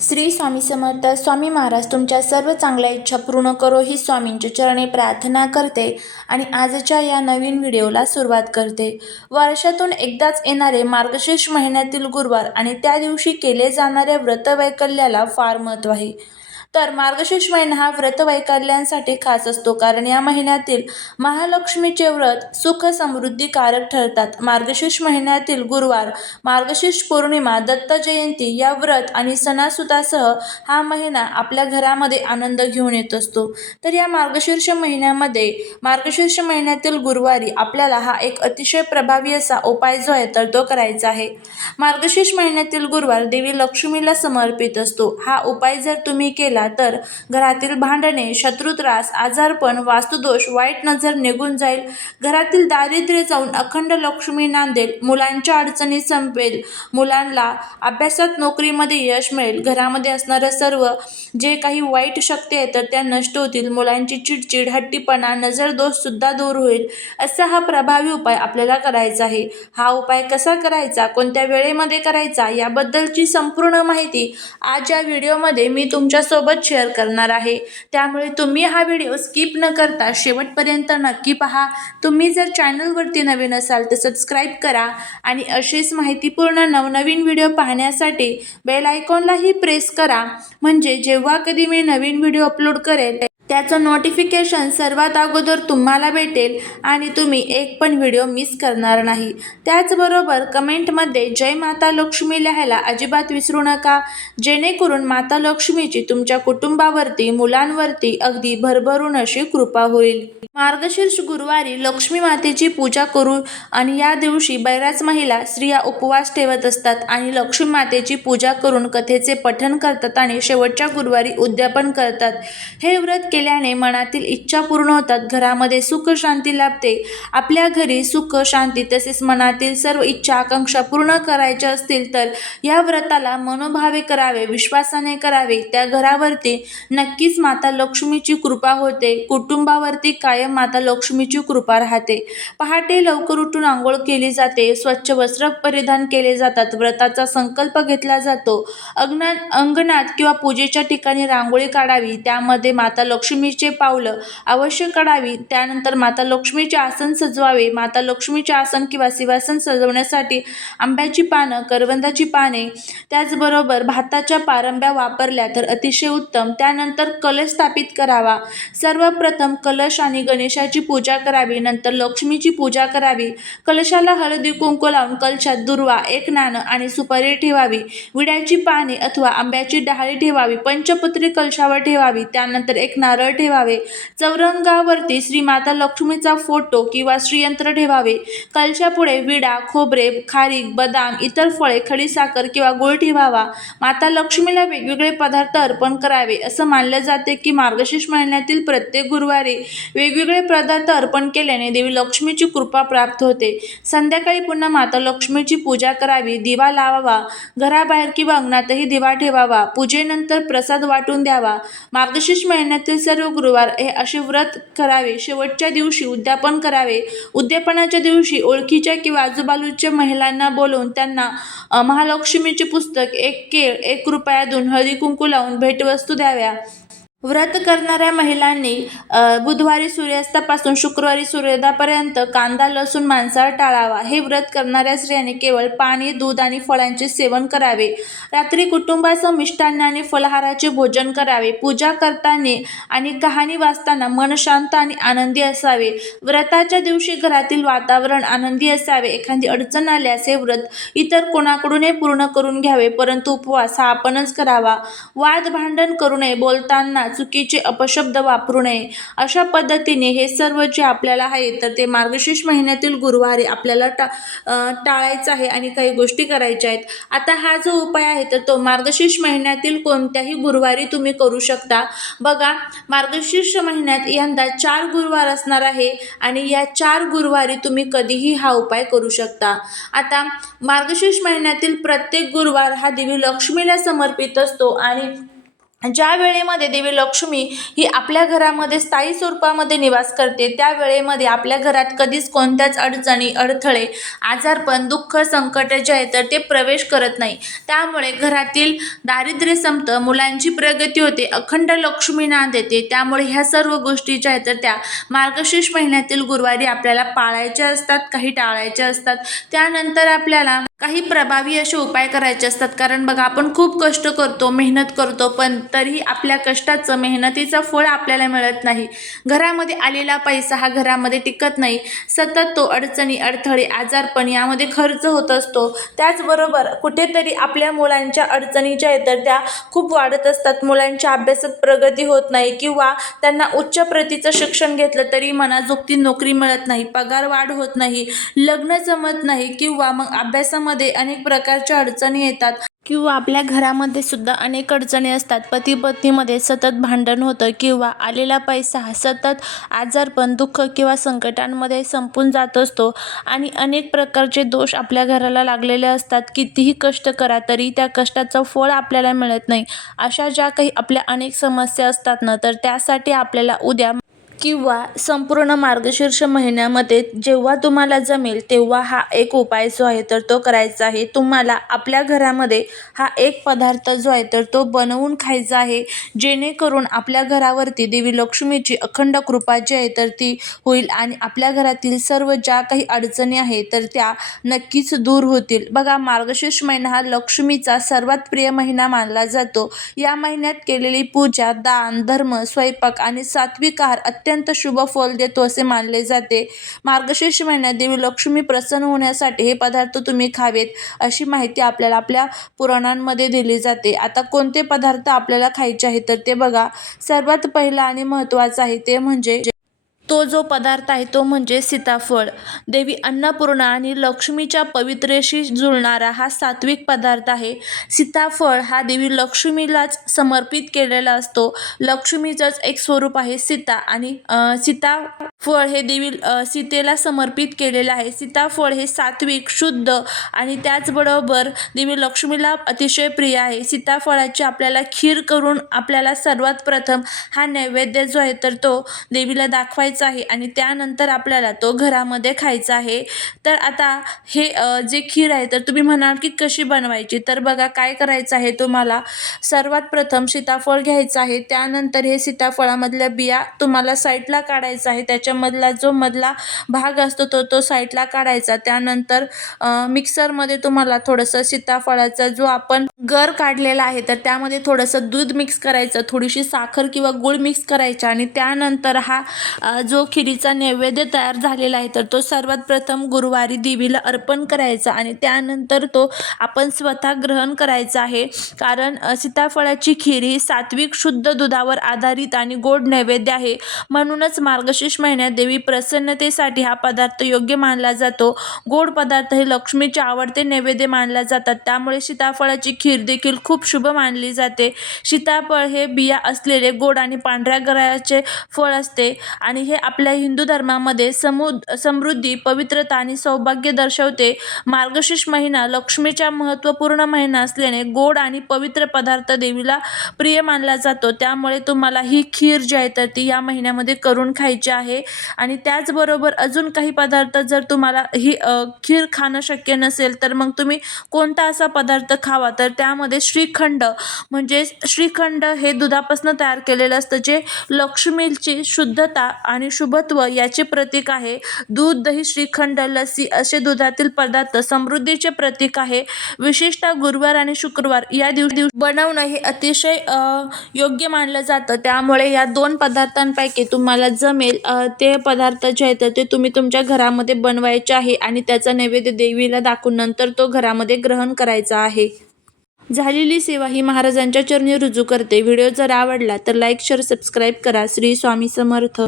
श्री स्वामी समर्थ स्वामी महाराज तुमच्या सर्व चांगल्या इच्छा पूर्ण करो ही स्वामींच्या चरणी प्रार्थना करते आणि आजच्या या नवीन व्हिडिओला सुरुवात करते. वर्षातून एकदाच येणारे मार्गशीर्ष महिन्यातील गुरुवार आणि त्या दिवशी केले जाणाऱ्या व्रतवैकल्याला फार महत्त्व आहे. तर मार्गशीर्ष महिना हा व्रतवैकल्यांसाठी खास असतो कारण या महिन्यातील महालक्ष्मीचे व्रत सुख समृद्धीकारक ठरतात. मार्गशीर्ष महिन्यातील गुरुवार मार्गशीर्ष पौर्णिमा दत्त जयंती या व्रत आणि सणासुदासह हा महिना आपल्या घरामध्ये आनंद घेऊन येत असतो. तर या मार्गशीर्ष महिन्यामध्ये मार्गशीर्ष महिन्यातील गुरुवारी आपल्याला हा एक अतिशय प्रभावी असा उपाय जो आहे तर तो करायचा आहे. मार्गशीर्ष महिन्यातील गुरुवार देवी लक्ष्मीला समर्पित असतो. हा उपाय जर तुम्ही केला तर घरातील भांडणे शत्रुत्रास आजारपण वास्तुदोष वाईट नजर निघून जाईल. घरातील दारिद्र्य जाऊन अखंड लक्ष्मी नांदेल. मुलांच्या अडचणी संपेल. मुलांना अभ्यासात नोकरीमध्ये यश मिळेल. घरामध्ये असणारं सर्व जे काही वाईट शक्ती आहे तर त्या नष्ट होतील. मुलांची चिडचिड हट्टीपणा नजरदोषसुद्धा दूर होईल. असा हा प्रभावी उपाय आपल्याला करायचा आहे. हा उपाय कसा करायचा? कोणत्या वेळेमध्ये करायचा? याबद्दलची संपूर्ण माहिती आज या व्हिडिओमध्ये मी तुमच्यासोबत शेअर करणार आहे. त्यामुळे तुम्ही हा व्हिडिओ स्किप न करता शेवटपर्यंत नक्की पहा. तुम्ही जर चॅनलवरती नवीन असाल तर सबस्क्राईब करा आणि अशीच माहितीपूर्ण नवनवीन व्हिडिओ पाहण्यासाठी बेल आयकॉनलाही प्रेस करा. म्हणजे जेव्हा कधी मी नवीन व्हिडिओ अपलोड करेल त्याचं नोटिफिकेशन सर्वात अगोदर तुम्हाला भेटेल आणि तुम्ही एक पण व्हिडिओ मिस करणार नाही. त्याचबरोबर कमेंटमध्ये जय माता लक्ष्मी लिहायला अजिबात विसरू नका. जेणेकरून माता लक्ष्मीची तुमच्या कुटुंबावरती मुलांवरती अगदी भरभरून अशी कृपा होईल. मार्गशीर्ष गुरुवारी लक्ष्मी मातेची पूजा करू आणि या दिवशी बऱ्याच महिला स्त्रिया उपवास ठेवत असतात आणि लक्ष्मी मातेची पूजा करून कथेचे पठण करतात आणि शेवटच्या गुरुवारी उद्यापन करतात. हे व्रत केल्याने मनातील इच्छा पूर्ण होतात घरामध्ये सुख शांती लाभते. आपल्या घरी सुख शांती तसेच मनातील सर्व इच्छा आकांक्षा पूर्ण करायच्या असतील तर या व्रताला मनोभावे करावे विश्वासाने करावे. त्या घरावरती नक्कीच माता लक्ष्मीची कृपा होते. कुटुंबावरती कायम माता लक्ष्मीची कृपा राहते. पहाटे लवकर उठून आंघोळ केली जाते. स्वच्छ वस्त्र परिधान केले जातात. व्रताचा संकल्प घेतला जातो. अंगणात अंगणात किंवा पूजेच्या ठिकाणी रांगोळी काढावी. त्यामध्ये माता लक्ष्मी लक्ष्मीचे पावलं अवश्य काढावी. त्यानंतर माता लक्ष्मीचे आसन सजवावे. माता लक्ष्मीचे आसन किंवा शिवासन सजवण्यासाठी आंब्याची पानं करवंदाची पाने त्याचबरोबर भाताच्या पारंब्या वापरल्या तर अतिशय उत्तम. त्यानंतर कलश स्थापित करावा. सर्वप्रथम कलश आणि गणेशाची पूजा करावी. नंतर लक्ष्मीची पूजा करावी. कलशाला हळदी कुंकू लावून कलशात दुर्वा एक नाणं आणि सुपारी ठेवावी. विड्याची पाने अथवा आंब्याची डहाळी ठेवावी. पंचपत्री कलशावर ठेवावी. त्यानंतर एक नारळ ठेवावे. चौरंगावरती श्री माता लक्ष्मीचा फोटो किंवा श्रीयंत्र ठेवावे. कलशापुढे विडा खोबरे खारीक बदाम इतर फळे खडीसाखर किंवा गुळ ठेवावा. माता लक्ष्मीला वेगवेगळे पदार्थ अर्पण करावे असं मानलं जाते की मार्गशीर्ष महिन्यातील प्रत्येक गुरुवारी वेगवेगळे पदार्थ अर्पण केल्याने देवी लक्ष्मीची कृपा प्राप्त होते. संध्याकाळी पुन्हा माता लक्ष्मीची पूजा करावी दिवा लावावा घराबाहेर किंवा अंगणातही दिवा ठेवावा पूजेनंतर प्रसाद वाटून द्यावा. मार्गशीर्ष महिन्यातील सर्व गुरुवार हे असे व्रत करावे. शेवटच्या दिवशी उद्यापन करावे. उद्यापनाच्या दिवशी ओळखीच्या किंवा आजूबाजूच्या महिलांना बोलवून त्यांना महालक्ष्मीचे पुस्तक एक केळ एक रुपयातून हळदी कुंकू लावून भेटवस्तू द्याव्या. व्रत करणाऱ्या महिलांनी बुधवारी सूर्यास्तापासून शुक्रवारी सूर्योदयापर्यंत कांदा लसूण मांसाहार टाळावा. हे व्रत करणाऱ्या स्त्रियांनी केवळ पाणी दूध आणि फळांचे सेवन करावे. रात्री कुटुंबासह मिष्टान्न आणि फलाहाराचे भोजन करावे. पूजा करताना आणि कहाणी वाचताना मन शांत आणि आनंदी असावे. व्रताच्या दिवशी घरातील वातावरण आनंदी असावे. एखादी अडचण आल्यास हे व्रत इतर कोणाकडूनही पूर्ण करून घ्यावे परंतु उपवास हा आपणच करावा. वाद भांडण करू नये बोलताना चुकीचे अपशब्द वापरू नये. अशा पद्धतीने हे सर्व जे आपल्याला आहे तर ते मार्गशीर्ष महिन्यातील गुरुवारी आपल्याला टा टाळायचं आहे आणि काही गोष्टी करायच्या आहेत. आता हा जो उपाय आहे तर तो मार्गशीर्ष महिन्यातील कोणत्याही गुरुवारी तुम्ही करू शकता. बघा मार्गशीर्ष महिन्यात यंदा चार गुरुवार असणार आहे आणि या चार गुरुवारी तुम्ही कधीही हा उपाय करू शकता. आता मार्गशीर्ष महिन्यातील प्रत्येक गुरुवार हा देवी लक्ष्मीला समर्पित असतो आणि ज्या वेळेमध्ये देवी लक्ष्मी ही आपल्या घरामध्ये स्थायी स्वरूपामध्ये निवास करते त्या वेळेमध्ये आपल्या घरात कधीच कोणत्याच अडचणी अडथळे आजारपण दुःख संकट जे आहे तर ते प्रवेश करत नाही. त्यामुळे घरातील दारिद्र्य संपतं मुलांची प्रगती होते अखंड लक्ष्मी नांद येते. त्यामुळे ह्या सर्व गोष्टी ज्या आहेत तर त्या मार्गशीर्ष महिन्यातील गुरुवारी आपल्याला पाळायच्या असतात काही टाळायच्या असतात. त्यानंतर आपल्याला काही प्रभावी असे उपाय करायचे असतात. कारण बघा आपण खूप कष्ट करतो मेहनत करतो पण तरीही आपल्या कष्टाचं मेहनतीचं फळ आपल्याला मिळत नाही. घरामध्ये आलेला पैसा हा घरामध्ये टिकत नाही. सतत तो अडचणी अडथळे आजारपण यामध्ये खर्च होत असतो. त्याचबरोबर कुठेतरी आपल्या मुलांच्या अडचणी ज्या आहेत तर त्या खूप वाढत असतात. मुलांच्या अभ्यासात प्रगती होत नाही किंवा त्यांना उच्च प्रतीचं शिक्षण घेतलं तरी मनाजोगती नोकरी मिळत नाही पगार वाढ होत नाही लग्न जमत नाही किंवा मग अभ्यासामध्ये अनेक प्रकारच्या अडचणी येतात. किंवा आपल्या घरामध्ये सुद्धा अनेक अडचणी असतात. पती पत्नीमध्ये सतत भांडण होतं किंवा आलेला पैसा हा सतत आजारपण दुःख किंवा संकटांमध्ये संपून जात असतो. आणि अनेक प्रकारचे दोष आपल्या घराला लागलेले असतात. कितीही कष्ट करा तरी त्या कष्टाचं फळ आपल्याला मिळत नाही. अशा ज्या काही आपल्या अनेक समस्या असतात ना तर त्यासाठी आपल्याला उद्या किंवा संपूर्ण मार्गशीर्ष महिन्यामध्ये जेव्हा तुम्हाला जमेल तेव्हा हा एक उपाय जो आहे तर तो करायचा आहे. तुम्हाला आपल्या घरामध्ये हा एक पदार्थ जो आहे तर तो बनवून खायचा आहे. जेणेकरून आपल्या घरावरती देवी लक्ष्मीची अखंड कृपा जी आहे तर ती होईल आणि आपल्या घरातील सर्व ज्या काही अडचणी आहेत तर त्या नक्कीच दूर होतील. बघा मार्गशीर्ष महिना हा लक्ष्मीचा सर्वात प्रिय महिना मानला जातो. या महिन्यात केलेली पूजा दान धर्म स्वयंपाक आणि सात्विक आहार अत्यंत शुभ फल देतो असे मानले जाते. मार्गशीर्ष महिन्यात देवी लक्ष्मी प्रसन्न होण्यासाठी हे पदार्थ तुम्ही खावेत अशी माहिती आपल्याला आपल्या पुराणांमध्ये दिली जाते. आता कोणते पदार्थ आपल्याला खायचे आहेत तर ते बघा. सर्वात पहिला आणि महत्त्वाचं आहे ते म्हणजे तो जो पदार्थ आहे तो म्हणजे सीताफळ. देवी अन्नपूर्णा आणि लक्ष्मीच्या पवित्रेशी जुळणारा हा सात्विक पदार्थ आहे. सीताफळ हा देवी लक्ष्मीलाच समर्पित केलेला असतो. लक्ष्मीचंच एक स्वरूप आहे सीता आणि सीता फळ हे देवी सीतेला समर्पित केलेलं आहे. सीताफळ हे सात्विक शुद्ध आणि त्याचबरोबर देवी लक्ष्मीला अतिशय प्रिय आहे. सीताफळाची आपल्याला खीर करून आपल्याला सर्वात प्रथम हा नैवेद्य जो आहे तर तो देवीला दाखवायचा आहे आणि त्यानंतर आपल्याला तो घरामध्ये खायचा आहे. तर आता हे जे खीर आहे तर तुम्ही म्हणाल की कशी बनवायची? तर बघा काय करायचं आहे तुम्हाला? सर्वात प्रथम सीताफळ घ्यायचं आहे. त्यानंतर हे सीताफळामधल्या बिया तुम्हाला साईडला काढायचं आहे. त्याच्या त्याच्यामधला जो मधला भाग असतो तो तो साईडला काढायचा. त्यानंतर मिक्सरमध्ये तुम्हाला थोडंसं सीताफळाचा जो आपण गर काढलेला आहे तर त्यामध्ये थोडंसं दूध मिक्स करायचं थोडीशी साखर किंवा गूळ मिक्स करायचा आणि त्यानंतर हा जो खिरीचा नैवेद्य तयार झालेला आहे तर तो सर्वात प्रथम गुरुवारी देवीला अर्पण करायचा आणि त्यानंतर तो आपण स्वतः ग्रहण करायचा आहे. कारण सीताफळाची खिरी सात्विक शुद्ध दुधावर आधारित आणि गोड नैवेद्य आहे. म्हणूनच मार्गशीर्ष महिन्यात देवी प्रसन्नतेसाठी हा पदार्थ योग्य मानला जातो. गोड पदार्थ हे लक्ष्मीचे आवडते नैवेद्य मानला जातात. त्यामुळे सीताफळाची खीर देखील खूप शुभ मानली जाते. सीताफळ हे बिया असलेले गोड आणि पांढऱ्या ग्रहाचे फळ असते आणि हे आपल्या हिंदू धर्मामध्ये समु समृद्धी पवित्रता आणि सौभाग्य दर्शवते. मार्गशीर्ष महिना लक्ष्मीचा महत्त्वपूर्ण महिना असल्याने गोड आणि पवित्र पदार्थ देवीला प्रिय मानला जातो. त्यामुळे तुम्हाला ही खीर जी आहे तर ती या महिन्यामध्ये करून खायची आहे. आणि त्याचबरोबर अजून काही पदार्थ जर तुम्हाला ही खीर खाणं शक्य नसेल तर मग तुम्ही कोणता असा पदार्थ खावा तर त्या त्यामध्ये श्रीखंड म्हणजे श्रीखंड हे दुधापासून तयार केलेलं असतं जे लक्ष्मीची शुद्धता आणि शुभत्व याचे प्रतीक आहे. दूध दही श्रीखंड लसी असे दुधातील पदार्थ समृद्धीचे प्रतीक आहे. विशेषतः गुरुवार आणि शुक्रवार या दिवशी बनवणं हे अतिशय योग्य मानलं जातं. त्यामुळे या दोन पदार्थांपैकी तुम्हाला जमेल ते पदार्थ जे आहेत ते तुम्ही तुमच्या घरामध्ये बनवायचे आहे आणि त्याचा नैवेद्य देवीला दाखवून नंतर तो घरामध्ये ग्रहण करायचा आहे. झालेली सेवा ही महाराजांच्या चरणी रुजू करते. व्हिडिओ जर आवडला तर लाईक शेअर सबस्क्राईब करा. श्री स्वामी समर्थ.